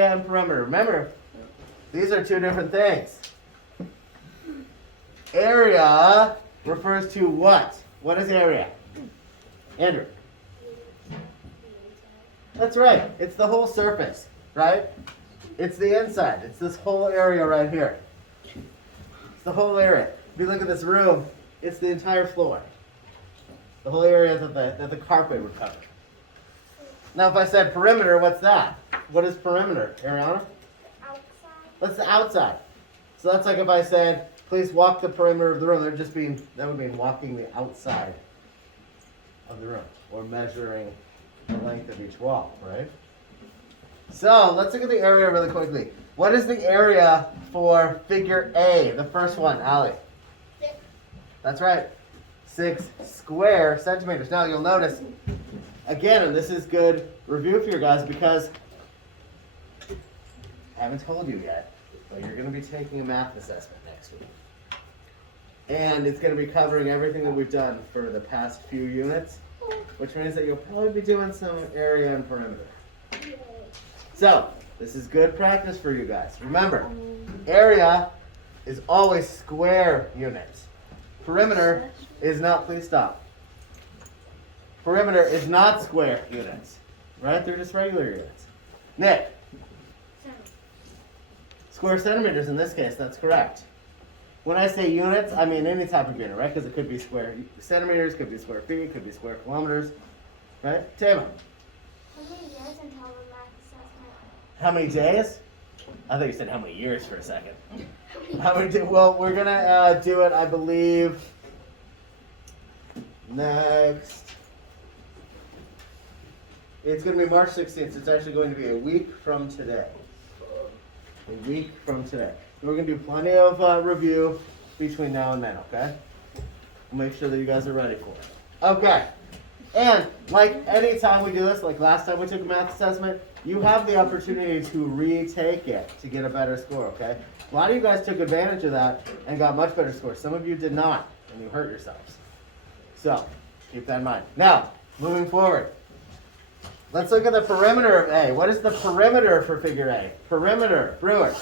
area and perimeter. Remember, these are two different things. Area refers to what? What is area? Andrew. That's right. It's the whole surface, right? It's the inside. It's this whole area right here. It's the whole area. If you look at this room, it's the entire floor. The whole area that the carpet would cover. Now, if I said perimeter, what's that? What is perimeter, Ariana? Outside. That's the outside. So that's like if I said, please walk the perimeter of the room. That would mean walking the outside of the room, or measuring the length of each wall, right? So let's look at the area really quickly. What is the area for figure A, the first one, Allie? 6. That's right, 6 square centimeters. Now you'll notice, again, and this is good review for you guys because I haven't told you yet, but you're going to be taking a math assessment next week. And it's going to be covering everything that we've done for the past few units, which means that you'll probably be doing some area and perimeter. So, this is good practice for you guys. Remember, area is always square units. Perimeter is not, please stop. Perimeter is not square units, right? They're just regular units. Nick, square centimeters in this case, that's correct. When I say units, I mean any type of unit, right? Because it could be square centimeters, could be square feet, could be square kilometers, right? Tama. How many years until the math assessment? How many days? I thought you said how many years for a second. How many well, we're going to do it, I believe, next. It's going to be March 16th. It's actually going to be a week from today. A week from today. We're going to do plenty of review between now and then, okay? We'll make sure that you guys are ready for it. Okay. And like any time we do this, like last time we took a math assessment, you have the opportunity to retake it to get a better score, okay? A lot of you guys took advantage of that and got much better scores. Some of you did not, and you hurt yourselves. So, keep that in mind. Now, moving forward. Let's look at the perimeter of A. What is the perimeter for figure A? Perimeter, Brewer.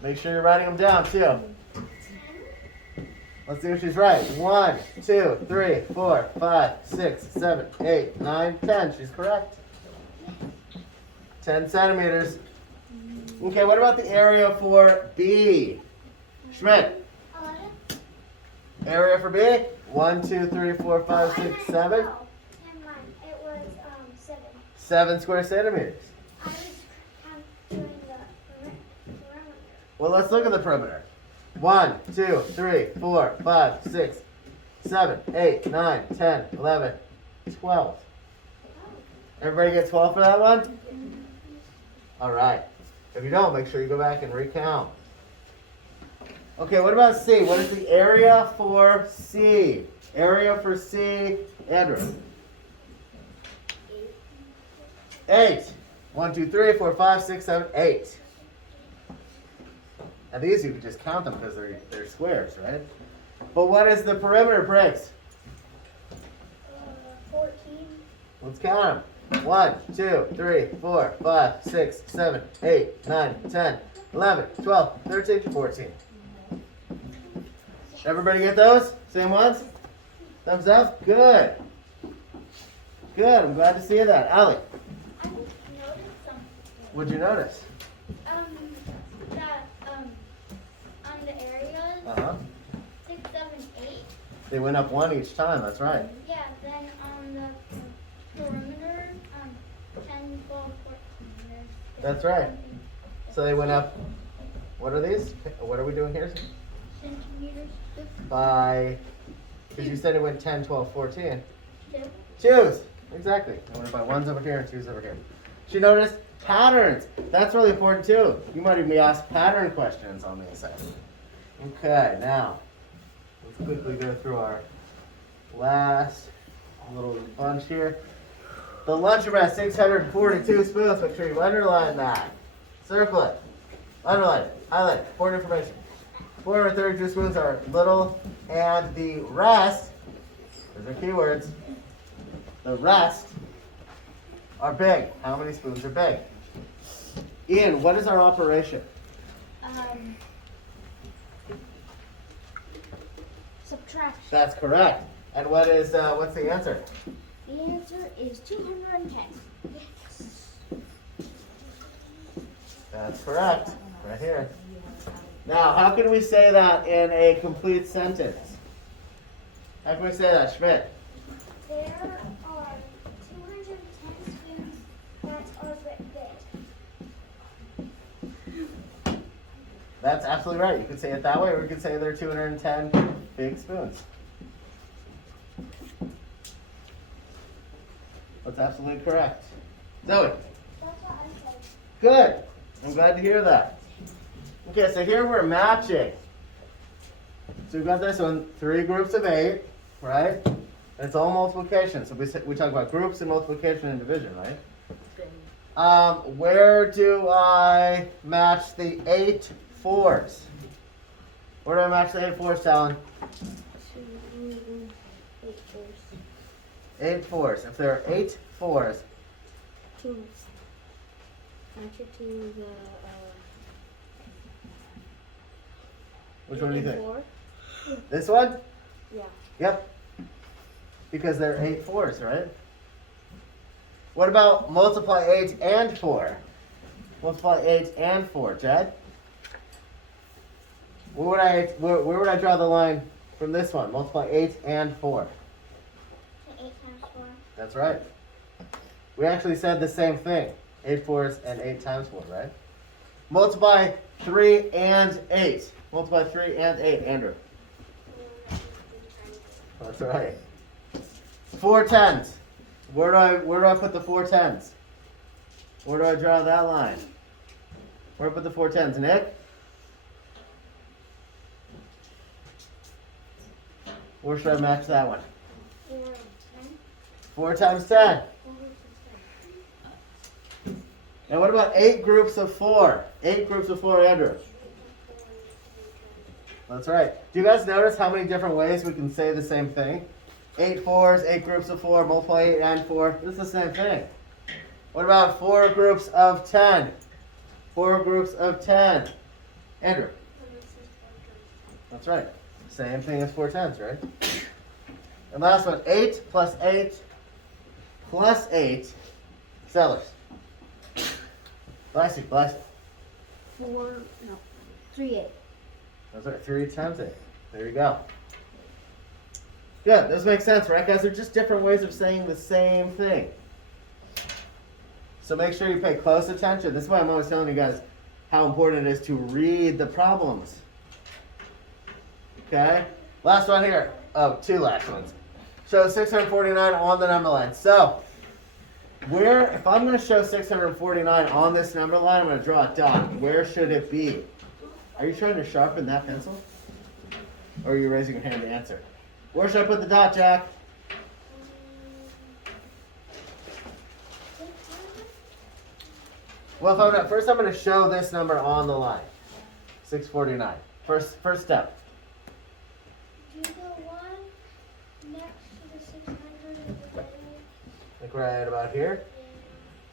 Make sure you're writing them down, too. Let's see if she's right. 1, 2, 3, 4, 5, 6, 7, 8, 9, 10. She's correct. 10 centimeters. Okay, what about the area for B? Schmidt. 11. Area for B? 1, 2, 3, 4, 5, 6, 7. No, never mind. It was 7. 7 square centimeters. I was doing the perimeter. Well, let's look at the perimeter. 1, 2, 3, 4, 5, 6, 7, 8, 9, 10, 11, 12. Everybody get 12 for that one? All right. If you don't, make sure you go back and recount. Okay, what about C? What is the area for C? Area for C, Andrew. 8. 1, 2, 3, 4, 5, 6, 7, 8. Now these you can just count them because they're squares, right? But what is the perimeter, Briggs? 14. Let's count them. 1, 2, 3, 4, 5, 6, 7, 8, 9, 10, 11, 12, 13, 14. Everybody get those? Same ones? Thumbs up? Good. Good. I'm glad to see that. Allie, I noticed something. what'd you notice? That on the areas, Uh-huh. 6, 7, 8. They went up 1 each time. That's right. Yeah, then on the perimeter, 10, 12, 14. That's right. So they went up. What are these? What are we doing here? Centimeters. By, because you said it went 10, 12, 14. 2. Twos. Exactly. I went by 1s over here and 2s over here. She noticed patterns. That's really important too. You might even be asked pattern questions on the assignment. Okay, now let's quickly go through our last little bunch here. The lunchroom has 642 spoons. Make sure you underline that. Circle it. Underline it. Highlight it. Important information. 432 spoons are little, and the rest, those are keywords, the rest are big? How many spoons are big? Ian, what is our operation? Subtraction. That's correct. And what's the answer? The answer is 210. Yes. That's correct. Right here. Now, how can we say that in a complete sentence? How can we say that, Schmidt? There are 210 spoons that are big. That's absolutely right. You could say it that way, or you could say there are 210 big spoons. That's absolutely correct. Zoe. That's what I said. Good. I'm glad to hear that. Okay, so here we're matching. So we've got this one, 3 groups of 8, right? And it's all multiplication. So we talk about groups and multiplication and division, right? Where do I match the 8 fours? Where do I match the 8 fours, Talon? 8 fours. 8 fours. If there are 8 fours, 2. Match it to the. which one do you think? 4. This one? Yeah. Yep. Because there are 8 fours, right? What about multiply 8 and 4? Multiply 8 and 4, Jed? Where would I draw the line from this one? Multiply 8 and 4. 8 times 4. That's right. We actually said the same thing. 8 fours and 8 times 4, right? Multiply 3 and 8. Multiply 3 and 8, Andrew. That's right. 4 tens. Where do I put the 4 tens? Where do I draw that line? Where do I put the 4 tens? Nick? Where should I match that one? 4 times 10. Now what about 8 groups of 4? 8 groups of 4, Andrew. That's right. Do you guys notice how many different ways we can say the same thing? 8 fours, 8 groups of 4, multiply 8 and 4. This is the same thing. What about 4 groups of 10? 4 groups of 10. Andrew. That's right. Same thing as 4 tens, right? And last one, 8 plus 8 plus 8. Sellers. Bless you, bless you. 3 8. Those are 3 times 8. There you go. Good. Those make sense, right, guys? They're just different ways of saying the same thing. So make sure you pay close attention. This is why I'm always telling you guys how important it is to read the problems. Okay? Last one here. Oh, 2 last ones. Show 649 on the number line. So, if I'm going to show 649 on this number line, I'm going to draw a dot. Where should it be? Are you trying to sharpen that pencil? Or are you raising your hand to answer? Where should I put the dot, Jack? Well, first I'm going to show this number on the line. 649. First step. Do the one next to the 600 in the middle. Like right about here.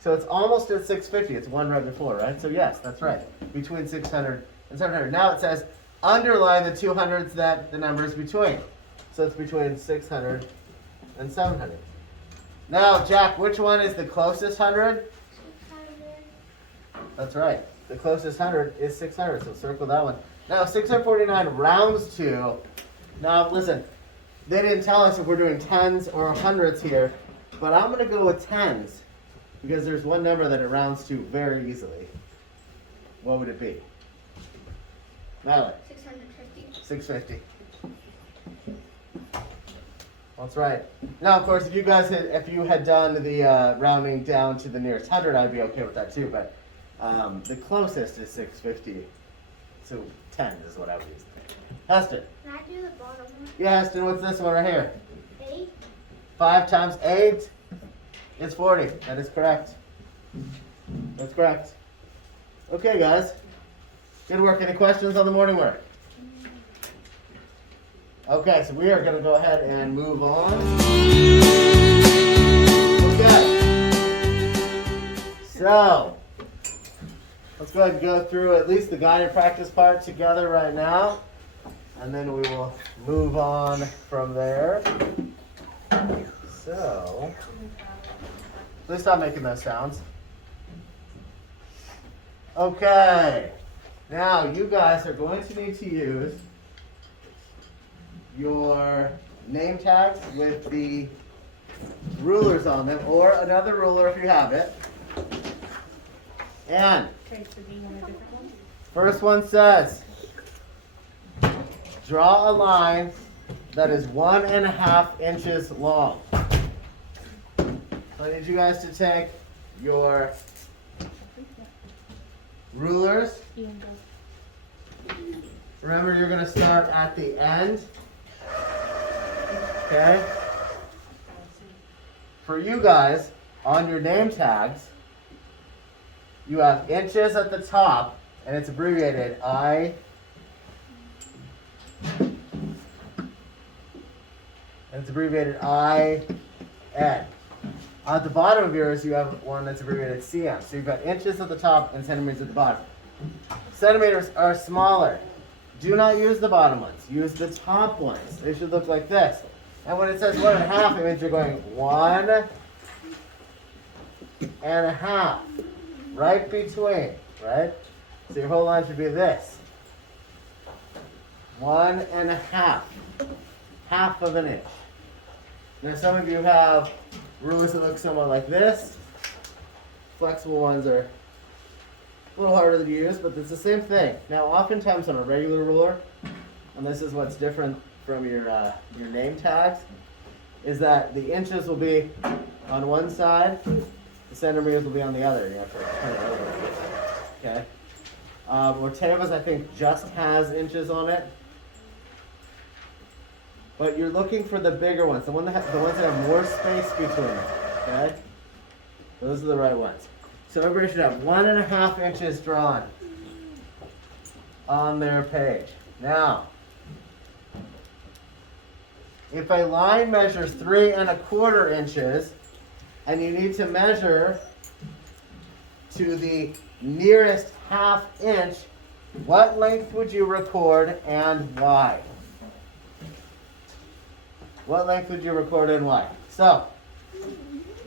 So it's almost at 650. It's one right before, right? So yes, that's right. Between 600 and 700. Now it says underline the 200s that the number is between. So it's between 600 and 700. Now, Jack, which one is the closest 100? 600. That's right. The closest 100 is 600, so circle that one. Now, 649 rounds to, now listen, they didn't tell us if we're doing tens or hundreds here, but I'm going to go with tens because there's one number that it rounds to very easily. What would it be? Madeline? 650. 650. That's right. Now, of course, if you had done the rounding down to the nearest 100, I'd be okay with that too. But the closest is 650, so 10 is what I would use. Heston. Can I do the bottom one? Yeah, Heston. What's this one right here? 8. 5 times 8 is 40. That is correct. That's correct. Okay, guys. Good work. Any questions on the morning work? Okay, so we are going to go ahead and move on. Okay. So, let's go ahead and go through at least the guided practice part together right now. And then we will move on from there. So, please stop making those sounds. Okay. Now, you guys are going to need to use your name tags with the rulers on them, or another ruler if you have it. And Okay, so do you want a different one? first one says, draw a line that is 1.5 inches long. So I need you guys to take your rulers. Remember, you're going to start at the end. Okay? For you guys, on your name tags, you have inches at the top, and it's abbreviated I. And it's abbreviated IN. At the bottom of yours, you have one that's abbreviated CM. So you've got inches at the top and centimeters at the bottom. Centimeters are smaller. Do not use the bottom ones. Use the top ones. They should look like this. And when it says 1.5, it means you're going 1.5. Right between, right? So your whole line should be this. 1.5. Half of an inch. Now some of you have rulers that look somewhat like this. Flexible ones are a little harder to use, but it's the same thing. Now oftentimes on a regular ruler, and this is what's different from your name tags, is that the inches will be on one side, the centimeters will be on the other. You have to turn it over. Okay? Ortega's, I think, just has inches on it. But you're looking for the bigger ones, the ones that have more space between them. Okay? Those are the right ones. So everybody should have 1.5 inches drawn on their page. Now, if a line measures 3.25 inches, and you need to measure to the nearest half inch, what length would you record and why? What length would you record and why? So,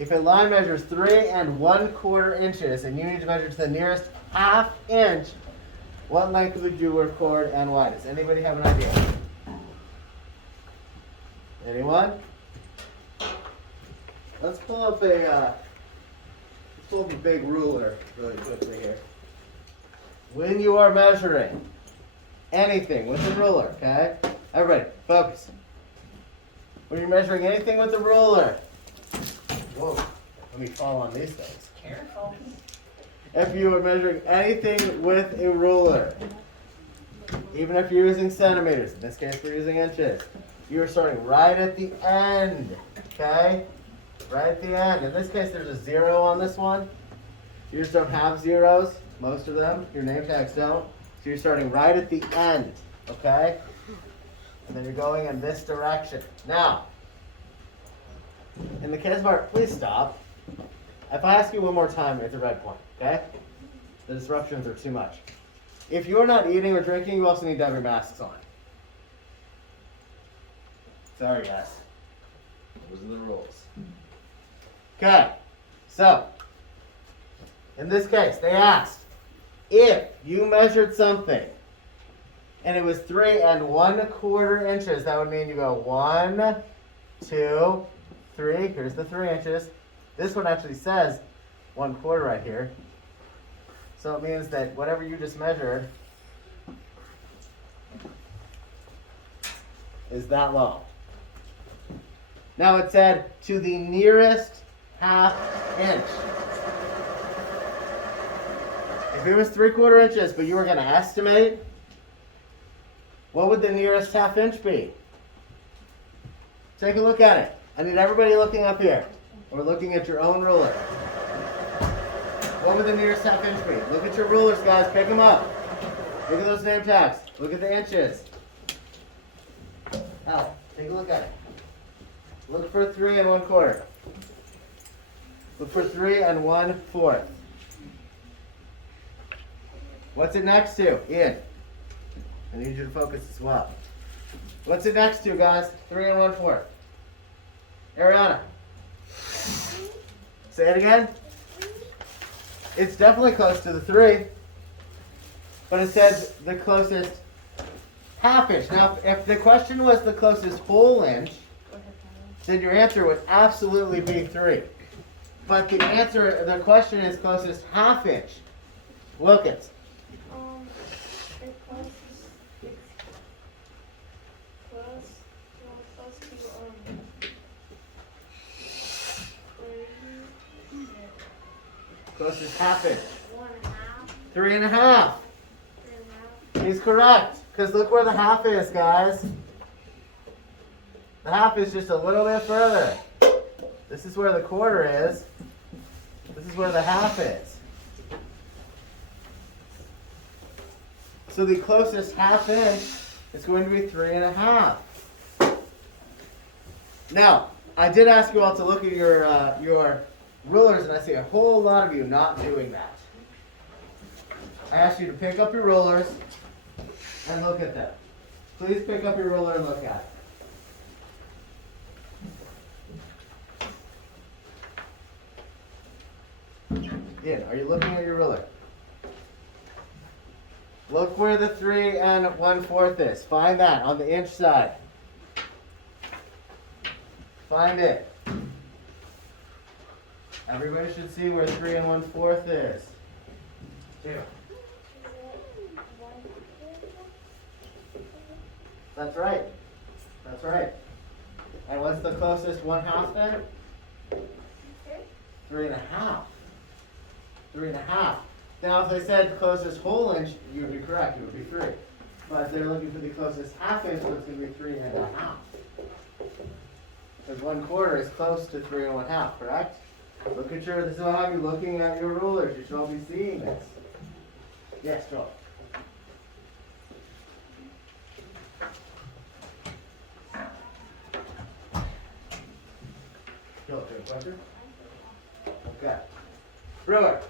if a line measures 3.25 inches and you need to measure to the nearest half inch, what length would you record and why? Does anybody have an idea? Anyone? Let's pull up a big ruler really quickly here. When you are measuring anything with a ruler, okay? Everybody, focus. When you're measuring anything with a ruler, whoa, let me fall on these things. Careful. If you are measuring anything with a ruler, even if you're using centimeters, in this case we're using inches, you're starting right at the end, okay? Right at the end. In this case, there's a 0 on this one. You just don't have zeros, most of them. Your name tags don't. So you're starting right at the end, okay? And then you're going in this direction. Now, in the case of our, please stop. If I ask you one more time, it's a red point, okay? The disruptions are too much. If you're not eating or drinking, you also need to have your masks on. Sorry, guys. Those are the rules. Okay, so, in this case, they asked, if you measured something and it was 3.25 inches, that would mean you go 1, 2, 3, here's the 3 inches. This one actually says 1/4 right here. So it means that whatever you just measured is that long. Now it said to the nearest half inch. If it was 3/4 inches, but you were going to estimate, what would the nearest half inch be? Take a look at it. I need everybody looking up here, or looking at your own ruler. What would the nearest half inch be? Look at your rulers, guys. Pick them up. Look at those name tags. Look at the inches. Now, take a look at it. Look for 3 1/4. Look for 3 1/4. What's it next to? Ian. I need you to focus as well. What's it next to, guys? 3 1/4. Ariana. Say it again. It's definitely close to the 3. But it says the closest half inch. Now, if the question was the closest whole inch, Go ahead, Tyler. then your answer would absolutely be 3. But the answer, the question is closest half inch. Wilkins. The closest, it's close to, Closest half inch. 1.5, 3 1/2. 3.5. He's correct. Because look where the half is, guys. The half is just a little bit further. This is where the quarter is. This is where the half is. So the closest half inch is going to be 3 1/2. Now, I did ask you all to look at your rulers, and I see a whole lot of you not doing that. I asked you to pick up your rulers and look at them. Please pick up your ruler and look at it. Ian, are you looking at your ruler? Look where the 3 1/4 is. Find that on the inch side. Find it. Everybody should see where 3 1/4 is. 2. That's right. That's right. And what's the closest 1/2 then? 3 1/2. 3 1/2. Now, if they said closest whole inch, you would be correct. It would be 3. But if they're looking for the closest half inch, so it's going to be 3 1/2. Because 1/4 is close to 3 1/2, correct? Look at this will have you looking at your rulers. You should all be seeing this. Yes, Joel. Joel, do you have a question? Okay. Ruler.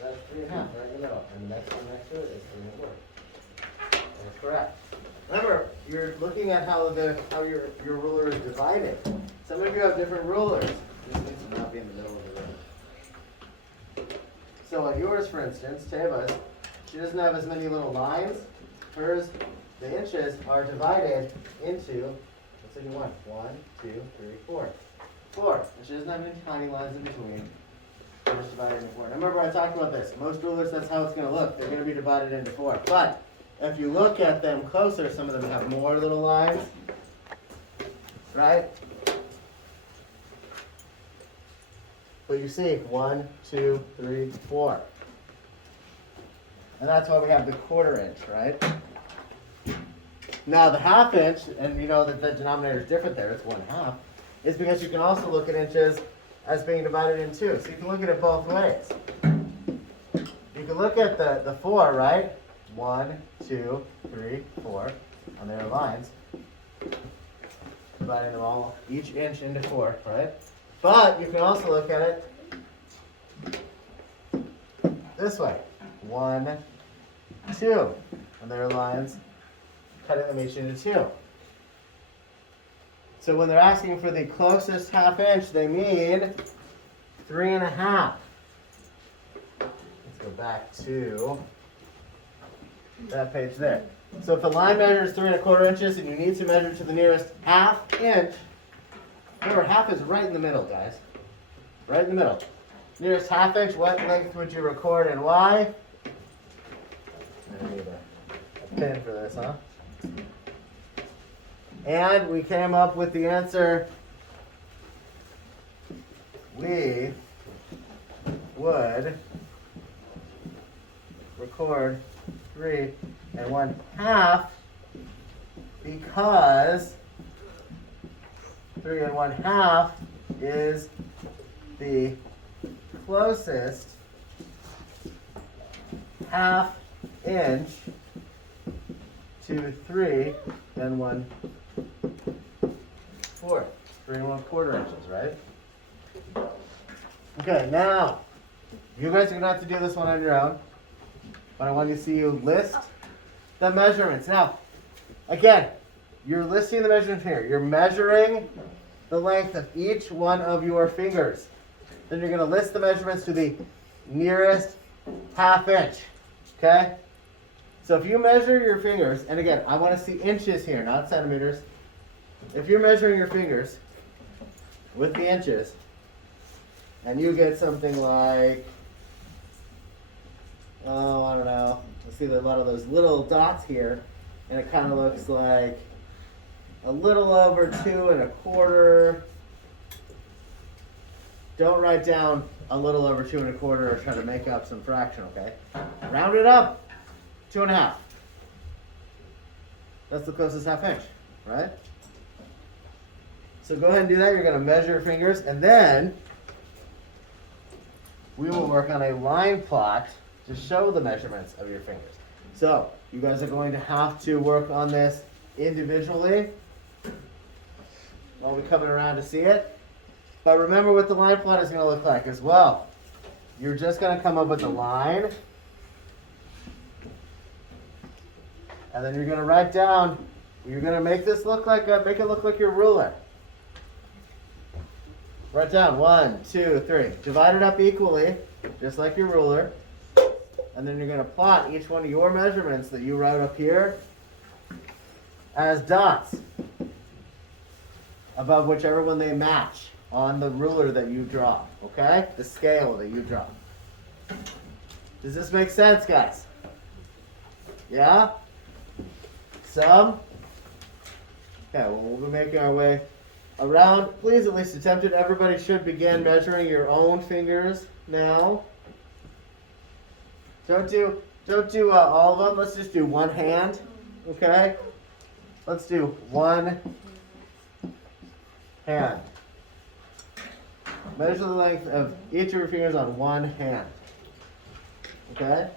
That's 3 1/2 right in the middle. And the next one next to it is 3 1/4. That's correct. Remember, you're looking at how your ruler is divided. Some of you have different rulers. This needs to not be in the middle of the room. So on yours, for instance, Savvas, she doesn't have as many little lines. Hers, the inches are divided into, let's say you want 1, 2, 3, 4. 4. And she doesn't have any tiny lines in between. They're just divided into 4. Now remember I talked about this. Most rulers, that's how it's going to look. They're going to be divided into 4. But if you look at them closer, some of them have more little lines, right? But you see, 1, 2, 3, 4. And that's why we have the 1/4 inch, right? Now the half inch, and you know that the denominator is different there, it's 1/2, is because you can also look at inches as being divided in 2. So you can look at it both ways. You can look at the 4, right? 1, 2, 3, 4 on their lines. Dividing them all, each inch into 4, right? But you can also look at it this way. 1, 2 on their lines, cutting them each into 2. So when they're asking for the closest half inch, they mean 3 1/2. Let's go back to that page there. So if the line measure is 3 1/4 inches and you need to measure to the nearest half inch, remember half is right in the middle, guys. Right in the middle. Nearest half inch, what length would you record and why? I need a pin for this, huh? And we came up with the answer. We would record 3 1/2 because 3 1/2 is the closest half inch to 3 1/4. 3 1/4 inches, right? Okay, now, you guys are gonna have to do this one on your own, but I want to see you list the measurements. Now, again, you're listing the measurements here. You're measuring the length of each one of your fingers. Then you're gonna list the measurements to the nearest half inch, okay? So if you measure your fingers, and again, I want to see inches here, not centimeters. If you're measuring your fingers with the inches, and you get something like, oh, I don't know, let's see a lot of those little dots here, and it kind of looks like a little over 2 1/4. Don't write down a little over 2 1/4 or try to make up some fraction, okay? Round it up, 2 1/2. That's the closest half inch, right? So go ahead and do that. You're gonna measure your fingers, and then we will work on a line plot to show the measurements of your fingers. So you guys are going to have to work on this individually. I'll be coming around to see it. But remember what the line plot is going to look like as well. You're just going to come up with a line. And then you're going to write down, you're going to make this look like, make it look like your ruler. Write down 1, 2, 3. Divide it up equally, just like your ruler. And then you're going to plot each one of your measurements that you wrote up here as dots above whichever one they match on the ruler that you draw, okay? The scale that you draw. Does this make sense, guys? Yeah? Some? Okay, well, we'll be making our way around. Please at least attempt it. Everybody should begin measuring your own fingers now. Don't do all of them. Let's just do one hand, okay? Let's do one hand. Measure the length of each of your fingers on one hand. Okay?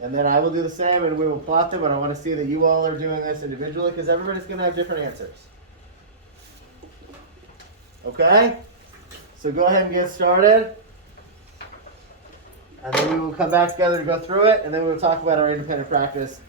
And then I will do the same and we will plot them, but I want to see that you all are doing this individually because everybody's going to have different answers. Okay? So go ahead and get started. And then we will come back together to go through it, and then we will talk about our independent practice